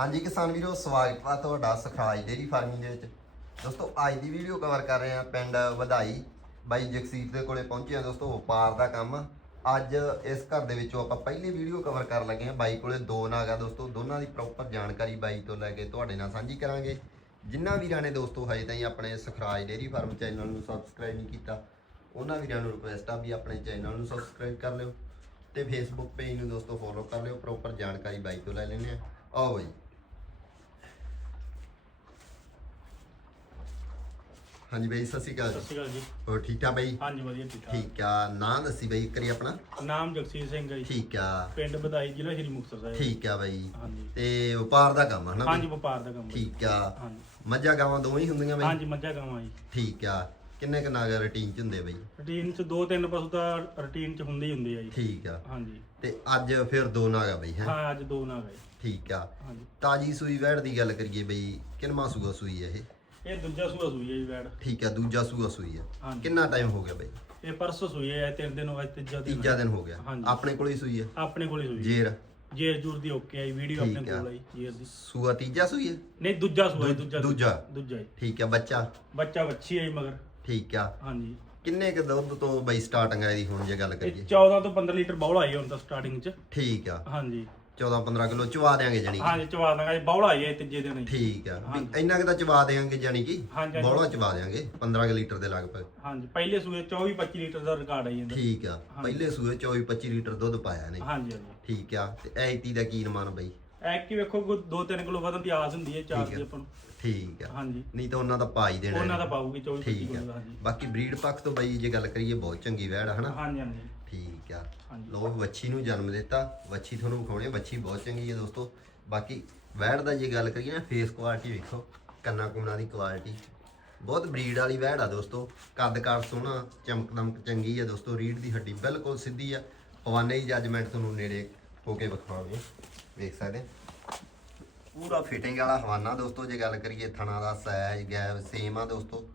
ਹਾਂਜੀ ਕਿਸਾਨ ਵੀਰੋ, ਸਵਾਗਤ ਹੈ ਤੁਹਾਡਾ ਸਖਾਈ ਡੇਰੀ ਫਾਰਮਿੰਗ ਦੇ ਵਿੱਚ। ਦੋਸਤੋ, ਅੱਜ ਦੀ ਵੀਡੀਓ ਕਵਰ ਕਰ ਰਹੇ ਹਾਂ ਪਿੰਡ ਵਧਾਈ। ਬਾਈ ਜਗਸੀਰ ਦੇ ਕੋਲੇ ਪਹੁੰਚੇ ਹਾਂ ਦੋਸਤੋ, ਵਪਾਰ ਦਾ ਕੰਮ। ਅੱਜ ਇਸ ਘਰ ਦੇ ਵਿੱਚੋਂ ਆਪਾਂ ਪਹਿਲੀ ਵੀਡੀਓ ਕਵਰ ਕਰਨ ਲੱਗੇ ਹਾਂ ਬਾਈ ਕੋਲੇ, ਦੋ ਨਾਗਾ ਦੋਸਤੋ, ਦੋਨਾਂ ਦੀ ਪ੍ਰੋਪਰ ਜਾਣਕਾਰੀ ਬਾਈ ਤੋਂ ਲੈ ਕੇ ਤੁਹਾਡੇ ਨਾਲ ਸਾਂਝੀ ਕਰਾਂਗੇ। ਜਿਨ੍ਹਾਂ ਵੀਰਾਂ ਨੇ ਦੋਸਤੋ ਹਜੇ ਤਾਈਂ ਆਪਣੇ ਸਖਰਾਜ ਡੇਰੀ ਫਾਰਮ ਚੈਨਲ ਨੂੰ ਸਬਸਕ੍ਰਾਈਬ ਨਹੀਂ ਕੀਤਾ, ਉਹਨਾਂ ਵੀਰਾਂ ਨੂੰ ਰਿਕੁਐਸਟ ਆ ਵੀ ਆਪਣੇ ਚੈਨਲ ਨੂੰ ਸਬਸਕ੍ਰਾਈਬ ਕਰ ਲਿਓ ਤੇ ਫੇਸਬੁੱਕ ਪੇਜ ਨੂੰ ਦੋਸਤੋ ਫੋਲੋ ਕਰ ਲਿਓ ਪ੍ਰੋਪਰ ਜਾਣਕਾਰੀ ਬਾਈ ਤੋਂ ਲੈ ਲੈਣੇ ਆ ਆਓ ਬਾਈ। ਹਾਂਜੀ ਬਾਈ ਸਤਿ ਸ਼੍ਰੀ ਅਕਾਲ ਸਤਿ ਸ਼੍ਰੀ ਅਕਾਲ ਜੀ। ਹੋਰ ਠੀਕ ਆ ਬਾਈ? ਹਾਂਜੀ ਵਧੀਆ ਠੀਕ ਠਾਕ। ਠੀਕ ਆ। ਨਾਂ ਦੱਸੀ ਬਾਈ ਕਰੀ ਆਪਣਾ। ਨਾਮ ਜਗਸੀਰ ਸਿੰਘ ਹੈ ਜੀ। ਠੀਕ ਆ। ਪਿੰਡ ਬਧਾਈ ਜ਼ਿਲ੍ਹਾ ਸ਼੍ਰੀ ਮੁਕਤਸਰ ਸਾਹਿਬ। ਠੀਕ ਆ ਬਾਈ। ਹਾਂਜੀ। ਤੇ ਵਪਾਰ ਦਾ ਕੰਮ ਹੈ ਨਾ ਹਾਂਜੀ ਬਾਈ? ਵਪਾਰ ਦਾ ਕੰਮ ਹੈ। ਠੀਕ ਆ। ਹਾਂਜੀ। ਮੱਝਾਂ ਗਾਵਾਂ ਦੋਵੇਂ ਹੀ ਹੁੰਦੀਆਂ ਬਾਈ? ਹਾਂਜੀ ਮੱਝਾਂ ਗਾਵਾਂ ਜੀ। ਠੀਕ ਆ। ਕਿੰਨੇ ਕੁ ਨਾਗ ਰੁਟੀਨ ਚ ਹੁੰਦੇ ਬਾਈ? ਰੂਟੀਨ ਚ ਦੋ ਤਿੰਨ ਪਸ਼ੂ ਤਾਂ ਰੂਟੀਨ ਚ ਹੁੰਦੇ ਹੀ ਹੁੰਦੇ ਆ ਜੀ। ਠੀਕ ਆ। ਹਾਂਜੀ। ਤੇ ਅੱਜ ਫਿਰ ਦੋ ਨਾਗ ਆ ਬਾਈ ਹੈ? ਹਾਂ ਅੱਜ ਦੋ ਨਾਗ ਹੈ ਠੀਕ ਆ। ਹਾਂਜੀ। ਤਾਜੀ ਸੂਈ ਵੈੜ ਦੀ ਗੱਲ ਕਰੀਏ ਬਈ ਕਿੰਨਵਾਂ ਸੂਆ ਸੂਈ ਹੈ ਇਹ? ਇਹ ਦੂਜਾ ਸੂਆ ਸੂਈ ਹੈ ਜੀ ਵੈੜ ਠੀਕ ਆ ਦੂਜਾ ਸੂਆ ਸੂਈ ਹੈ। ਹਾਂਜੀ। ਕਿੰਨਾ ਟਾਈਮ ਹੋ ਗਿਆ ਬਈ? ਇਹ ਪਰਸੋਂ ਸੂਈ ਹੈ ਤਿੰਨ ਦਿਨ ਹੋਏ ਤੀਜਾ ਦਿਨ ਤੀਜਾ ਦਿਨ ਹੋ ਗਿਆ। ਹਾਂਜੀ। ਆਪਣੇ ਕੋਲ ਹੀ ਸੂਈ ਹੈ? ਆਪਣੇ ਕੋਲ ਹੀ ਸੂਈ ਜੇਰ? ਜੇਰ ਜੂਰ ਦੀ ਓਕੇ ਆਈ ਵੀਡੀਓ ਆਪਣੇ ਆ। ਕੋਲ ਆਈ ਜੇਰ ਦੀ। ਸੂਆ ਤੀਜਾ ਸੂਈ ਹੈ? ਨਹੀਂ ਦੂਜਾ ਸੂਆ ਹੈ, ਦੂਜਾ ਦੂਜਾ। ਦੂਜਾ ਜੀ ਠੀਕ ਆ ਬੱਚਾ? ਬੱਚਾ ਵੱਛੀ ਹੈ ਜੀ ਮਗਰ। ਠੀਕ ਆ। ਹਾਂਜੀ। ਕਿੰਨੇ ਕ ਦੁੱਧ ਤੋਂ ਬਈ ਸਟਾਰਟਿੰਗ ਆ ਇਹਦੀ ਹੁਣ ਜੇ ਗੱਲ ਇਹ ਕਰੀਏ 14 ਤੋਂ 15 ਲੀਟਰ ਬੌਲ ਆਈ ਹੁਣ ਤਾਂ ਸਟਾਰਟਿੰਗ ਚ। ਠੀਕ ਆ। ਹਾਂਜੀ। 14 15 ਕਿਲੋ ਚਵਾ ਦੇਾਂਗੇ ਜਾਨੀ। ਹਾਂਜੀ ਚਵਾ ਦਾਂਗਾ ਜੀ ਬੌਲ ਹੈ ਤੀਜੇ ਦਿਨ ਹੀ। ਠੀਕ ਆ। ਵੀ। ਇੰਨਾ ਕਿ ਤਾਂ ਚਵਾ ਦੇਾਂਗੇ ਜਾਨੀ ਕਿ? ਹਾਂਜੀ, ਹਾਂਜੀ। ਬੋਲਾ ਚਵਾ ਦੇਾਂਗੇ 15 ਕੁ ਲੀਟਰ ਦੇ ਲਗਭਗ। ਹਾਂਜੀ ਪਹਿਲੇ ਸੂਏ 24 25 ਲੀਟਰ ਦਾ ਰਿਕਾਰਡ ਆਈ ਜਾਂਦਾ। ਠੀਕ ਆ। ਪਹਿਲੇ ਸੂਏ 24 25 ਲੀਟਰ ਦੁੱਧ ਪਾਇਆ ਨੇ। ਹਾਂਜੀ ਹਾਂਜੀ। ਠੀਕ ਆ। ਤੇ ਐਤੀ ਦਾ ਕੀ ਨਮਾਨ ਬਈ? ਐਕ ਕੀ ਵੇਖੋ ਕੋਈ 2-3 ਕਿਲੋ ਵਧਣ ਦੀ ਆਸ ਹੁੰਦੀ ਹੈ ਚਾਰ ਦੀ ਹੈ। ਆਪਾਂ ਨੂੰ। ਠੀਕ ਆ। ਹਾਂਜੀ। ਨਹੀਂ ਤਾਂ ਉਹਨਾਂ ਦਾ ਪਾ ਹੀ ਦੇਣਾ ਉਹਨਾਂ। ਦਾ ਪਾਊਗੀ 24 25 ਠੀਕ ਕਿਲੋ ਆ ਹਾਂਜੀ। ਬਾਕੀ ਬਰੀਡ ਪੱਖ ਤੋਂ ਬਈ ਜੇ ਗੱਲ ਕਰੀਏ ਬਹੁਤ ਚੰਗੀ ਵੈੜ ਆ ਹਨਾ? ਹਾਂਜੀ ਹਾਂਜੀ। ਠੀਕ ਆ। ਹਾਂਜੀ। ਲੋ ਵੱਛੀ ਨੂੰ ਜਨਮ ਦਿੱਤਾ। ਵੱਛੀ ਤੁਹਾਨੂੰ ਵਿਖਾਉਣੀ ਆ, ਵੱਛੀ ਬਹੁਤ ਚੰਗੀ ਹੈ ਦੋਸਤੋ। ਬਾਕੀ ਵੈੜ ਦਾ ਜੇ ਗੱਲ ਕਰੀਏ ਨਾ ਫੇਸ ਕੁਆਲਿਟੀ ਵੇਖੋ। ਕੰਨਾ ਕੁੰਨਾ ਦੀ ਕੁਆਲਿਟੀ ਬਹੁਤ ਬਰੀਡ ਵਾਲੀ ਵੈੜ ਆ ਦੋਸਤੋ। ਕੱਦ ਕਾਰ ਸੋਹਣਾ ਚਮਕ ਦਮਕ ਚੰਗੀ ਆ ਦੋਸਤੋ। ਰੀੜ ਦੀ ਹੱਡੀ ਬਿਲਕੁਲ ਸਿੱਧੀ ਆ। ਹਵਾਨੇ ਹੀ ਜੱਜਮੈਂਟ ਤੁਹਾਨੂੰ ਨੇੜੇ ਹੋ ਕੇ ਵਿਖਾਵਾਂਗੇ। ਵੇਖ ਸਕਦੇ ਆ। ਪੂਰਾ ਫਿਟਿੰਗ ਵਾਲਾ ਹਵਾਨਾ ਦੋਸਤੋ। ਜੇ ਗੱਲ ਕਰੀਏ ਥਣਾ ਦਾ ਸਾਈਜ਼ ਗੈਪ ਸੇਮ ਆ ਦੋਸਤੋ।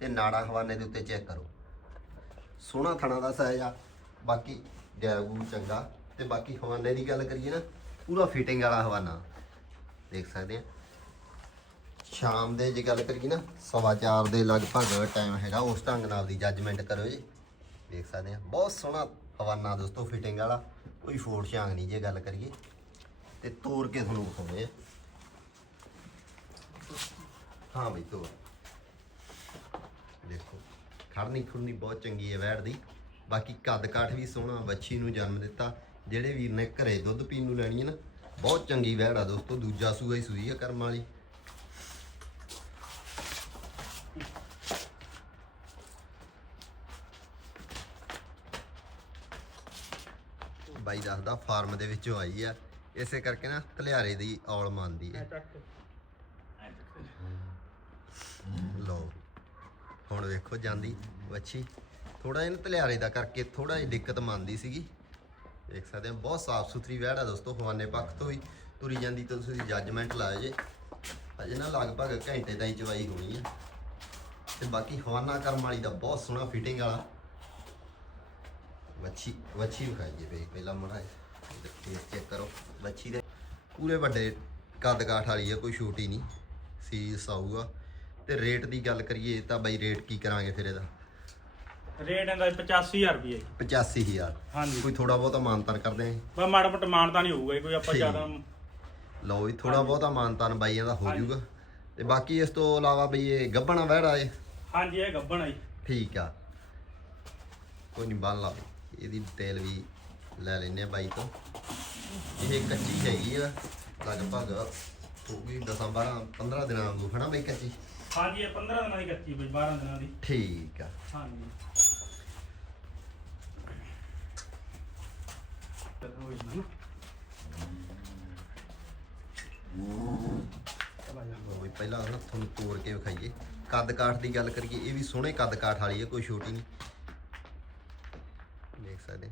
ਤੇ ਨਾੜਾ ਹਵਾਨੇ ਦੇ ਉੱਤੇ ਚੈੱਕ ਕਰੋ। ਸੋਹਣਾ ਥਣਾ ਦਾ ਸਾਈਜ਼ ਆ। ਬਾਕੀ ਗੈਗੂ ਚੰਗਾ ਤੇ ਬਾਕੀ ਹਵਾਨੇ ਦੀ ਗੱਲ ਕਰੀਏ ਨਾ, ਪੂਰਾ ਫਿਟਿੰਗ ਵਾਲਾ ਹਵਾਨਾ। ਦੇਖ ਸਕਦੇ ਆ। ਸ਼ਾਮ ਦੇ ਜੇ ਗੱਲ ਕਰੀਏ ਨਾ, ਸਵਾ ਚਾਰ ਦੇ ਲਗਭਗ ਟਾਈਮ ਹੈਗਾ, ਉਸ ਢੰਗ ਨਾਲ ਦੀ ਜੱਜਮੈਂਟ ਕਰੋ ਜੀ। ਦੇਖ ਸਕਦੇ ਆ। ਬਹੁਤ ਸੋਹਣਾ ਹਵਾਨਾ ਦੋਸਤੋ ਫਿਟਿੰਗ ਵਾਲਾ। ਕੋਈ ਫੋਰ ਛਾਂਗ ਨਹੀਂ ਜੇ ਗੱਲ ਕਰੀਏ। ਤੇ ਤੋੜ ਕੇ ਤੁਹਾਨੂੰ ਵਿਖਾਉਂਦੇ ਆ। ਹਾਂ ਬਈ ਤੋੜ ਦੇਖੋ, ਖੜਨੀ ਖੁਰਨੀ ਬਹੁਤ ਚੰਗੀ ਹੈ ਵੈੜ ਦੀ। ਬਾਕੀ ਕੱਦ ਕਾਠ ਵੀ ਸੋਹਣਾ, ਵੱਛੀ ਨੂੰ ਜਨਮ ਦਿੱਤਾ। ਜਿਹੜੇ ਵੀਰ ਨੇ ਘਰੇ ਦੁੱਧ ਪੀਣ ਨੂੰ ਲੈਣੀ ਹੈ ਨਾ, ਬਹੁਤ ਚੰਗੀ ਵੈੜ ਆ ਦੋਸਤੋ, ਦੂਜਾ ਸੂਆ ਹੀ ਸੂਈ ਆ ਕਰਮ ਵਾਲੀ। ਬਾਈ ਦੱਸਦਾ, ਫਾਰਮ ਦੇ ਵਿੱਚੋਂ ਆਈ ਆ। ਇਸੇ ਕਰਕੇ ਨਾ ਧਲਿਆਰੇ ਦੀ ਔਲ ਮੰਨਦੀ ਹੈ। ਲਓ, ਹੁਣ ਵੇਖੋ ਜਾਂਦੀ ਵੱਛੀ। ਥੋੜਾ ਜਿਹਾ ਨਾ ਧਲਿਆਰੇ ਦਾ ਕਰਕੇ ਥੋੜਾ ਜਿਹਾ ਦਿੱਕਤ ਮੰਨਦੀ ਸੀਗੀ। ਦੇਖ ਸਕਦੇ ਹੋ, ਬਹੁਤ ਸਾਫ਼ ਸੁਥਰੀ ਵਹਿੜ ਆ ਦੋਸਤੋ, ਹਵਾਨੇ ਪੱਖ ਤੋਂ ਹੀ ਤੁਰੀ ਜਾਂਦੀ ਤਾਂ ਤੁਸੀਂ ਜੱਜਮੈਂਟ ਲਾਇਓ ਜੇ। ਅਜੇ ਨਾ ਲਗਭਗ ਘੰਟੇ ਤਾਈਂ ਚਵਾਈ ਹੋਣੀ ਹੈ ਤੇ ਬਾਕੀ ਹਵਾਨਾ ਕਰਮ ਵਾਲੀ ਦਾ ਬਹੁਤ ਸੋਹਣਾ ਫਿਟਿੰਗ ਵਾਲਾ। ਵੱਛੀ ਵੱਛੀ ਵਿਖਾਈਏ ਵੇ ਪਹਿਲਾਂ ਮੜਾ ਫੇਸ ਚੈੱਕ ਕਰੋ ਵੱਛੀ ਦੇ ਪੂਰੇ ਵੱਡੇ ਕੱਦ ਕਾਠ ਵਾਲੀ ਆ, ਕੋਈ ਛੋਟੀ ਨਹੀਂ। ਸੀਸ ਆਊਗਾ। ਤੇ ਰੇਟ ਦੀ ਗੱਲ ਕਰੀਏ ਤਾਂ ਬਾਈ ਰੇਟ ਕੀ ਕਰਾਂਗੇ ਫਿਰ ਇਹਦਾ? ਰੇਟ ਇਹਦਾ 85000 ਰੁਪਏ 85000 ਹਾਂਜੀ। ਕੋਈ ਥੋੜਾ ਬਹੁਤਾ ਮਾਨਤਾਨ ਕਰਦੇ ਆਂ? ਬਸ ਮਾੜਾ ਮੋਟਾ ਮਾਨਤਾ ਨਹੀਂ ਹੋਊਗਾ ਜੀ, ਕੋਈ ਆਪਾਂ ਠੀਕ। ਜ਼ਿਆਦਾ ਲਓ ਵੀ ਥੋੜਾ ਬਹੁਤਾ ਮਾਨਤਾਨ ਬਾਈਆਂ ਦਾ ਹੋ ਜਾਊਗਾ। ਤੇ ਬਾਕੀ ਇਸ ਤੋਂ ਇਲਾਵਾ ਬਈ ਇਹ ਗੱਬਣਾ ਵਹਿੜਾ ਏ ਹਾਂਜੀ ਇਹ ਗੱਬਣ ਆਈ ਠੀਕ ਆ। ਕੋਈ ਨਹੀਂ ਬੰਨ ਲਾ। ਇਹਦੀ ਡਿਟੇਲ ਵੀ ਲੈ ਲੈਨੇ ਆ ਬਾਈ ਤੋਂ। ਇਹ ਕੱਚੀ ਹੈਗੀ ਆ ਲਗਭਗ ਹੋਊਗੀ 10 12 15 ਦਿਨਾਂ ਵਾਂਗੂ ਹਨਾ ਬਈ ਕੱਚੀ? ਹਾਂਜੀ ਇਹ 15 ਦਿਨਾਂ ਦੀ ਕੱਚੀ ਬਈ 12 ਦਿਨਾਂ ਦੀ। ਠੀਕ ਆ। ਹਾਂਜੀ ਚਲੋ ਇਹ ਨਾ ਲਓ ਵੀ ਪਹਿਲਾਂ ਨਾ ਤੁਹਾਨੂੰ ਤੋੜ ਕੇ ਵਿਖਾਈਏ। ਕੱਦ ਕਾਠ ਦੀ ਗੱਲ ਕਰੀਏ, ਇਹ ਵੀ ਸੋਹਣੇ ਕੱਦ ਕਾਠ ਵਾਲੀ ਹੈ, ਕੋਈ ਛੋਟੀ ਨਹੀਂ। ਦੇਖ ਸਕਦੇ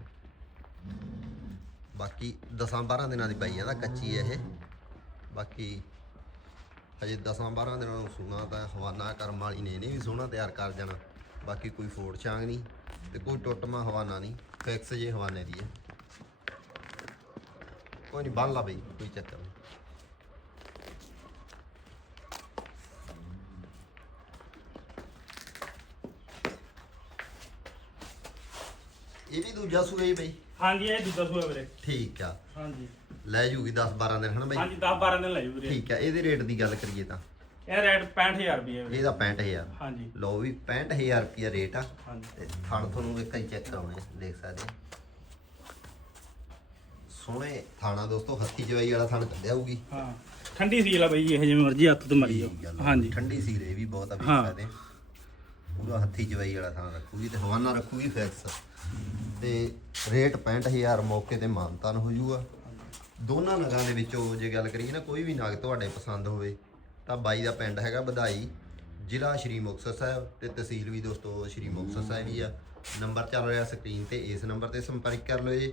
ਬਾਕੀ 10 12 ਦਿਨਾਂ ਦੀ ਪਈ ਆ ਤਾਂ ਕੱਚੀ ਹੈ ਇਹ। ਬਾਕੀ ਅਜੇ 10 12 ਦਿਨਾਂ ਨੂੰ ਸੋਨਾ ਤਾਂ ਹਵਾਨਾ ਕਰਮ ਵਾਲੀ ਨੇ, ਇਹਨੇ ਵੀ ਸੋਹਣਾ ਤਿਆਰ ਕਰ ਜਾਣਾ। ਬਾਕੀ ਕੋਈ ਫੋੜ ਛਾਂਗ ਨਹੀਂ ਤੇ ਕੋਈ ਟੁੱਟਮਾ ਹਵਾਨਾ ਨਹੀਂ, ਫਿਕਸ ਜੇ ਹਵਾਨੇ ਦੀ ਹੈ। ਕੋਈ ਨਹੀਂ ਬੰਨ ਲਾ ਬਈ ਕੋਈ ਚੱਕਰ ਨਹੀਂ ਇਹ ਵੀ ਦੂਜਾ ਸੂਆ ਬਈ। ਹਾਂਜੀ ਇਹ ਦੂਜਾ ਸੂਆ ਵੀਰੇ। ਠੀਕ ਆ। ਹਾਂਜੀ। ਲੈ ਜੂਗੀ 10 12 ਦਿਨ ਹਨ ਬਈ? ਹਾਂਜੀ 10 12 ਦਿਨ ਲੈ ਜੂ ਵੀਰੇ। ਠੀਕ ਆ ਇਹਦੇ ਰੇਟ ਦੀ ਗੱਲ ਕਰੀਏ ਤਾਂ। ਇਹ ਰੇਟ 65000 ਰੁਪਏ ਵੀਰੇ। ਇਹਦਾ 65000 ਹਾਂਜੀ। ਲੋ ਵੀ 65000 ਰੁਪਏ ਰੇਟ ਆ। ਹਾਂਜੀ। ਤੇ ਥਣ ਤੁਹਾਨੂੰ ਇੱਕ ਹੀ ਚੈੱਕ ਕਰਾਉਣੇ ਦੇਖ ਸਕਦੇ ਆ। ਸੋਹਣੇ ਥਾਣਾ ਦੋਸਤੋ ਹੱਥੀ ਜਵਾਈ ਵਾਲਾ ਥਣ ਕੱਢਿਆ ਹੋਊਗੀ। ਹਾਂ ਠੰਡੀ ਸੀਲ ਆ ਬਈ ਇਹ ਜਿਵੇਂ ਮਰਜ਼ੀ ਹੱਥ ਤੇ ਮਰੀ ਜਾਓ। ਹਾਂਜੀ। ਠੰਡੀ ਸੀ ਰੇ ਵੀ ਬਹੁਤ ਆ ਹਾਂ। ਪੂਰਾ ਹੱਥੀ ਜਵਾਈ ਵਾਲਾ ਥਾਂ ਰੱਖੂਗੀ ਤੇ ਹਵਾਨਾ ਰੱਖੂਗੀ ਫਿਕਸ ਤੇ। ਰੇਟ 65000 ਮੌਕੇ ਤੇ ਮਾਨਤਾਨ ਹੋ ਜਾਊਗਾ। ਦੋਨਾਂ ਨਗਾਂ ਦੇ ਵਿੱਚੋਂ ਜੇ ਗੱਲ ਕਰੀਏ ਨਾ ਕੋਈ ਵੀ ਨਗ ਤੁਹਾਡੇ ਪਸੰਦ ਹੋਵੇ ਤਾਂ ਬਾਈ ਦਾ ਪਿੰਡ ਹੈਗਾ ਵਧਾਈ ਜ਼ਿਲ੍ਹਾ ਸ਼੍ਰੀ ਮੁਕਤਸਰ ਸਾਹਿਬ ਤੇ ਤਹਿਸੀਲ ਵੀ ਦੋਸਤੋ ਸ਼੍ਰੀ ਮੁਕਤਸਰ ਸਾਹਿਬ ਹੀ ਆ। ਨੰਬਰ ਚੱਲ ਰਿਹਾ ਸਕਰੀਨ ਤੇ ਇਸ ਨੰਬਰ ਤੇ ਸੰਪਰਕ ਕਰ ਲਓ ਜੀ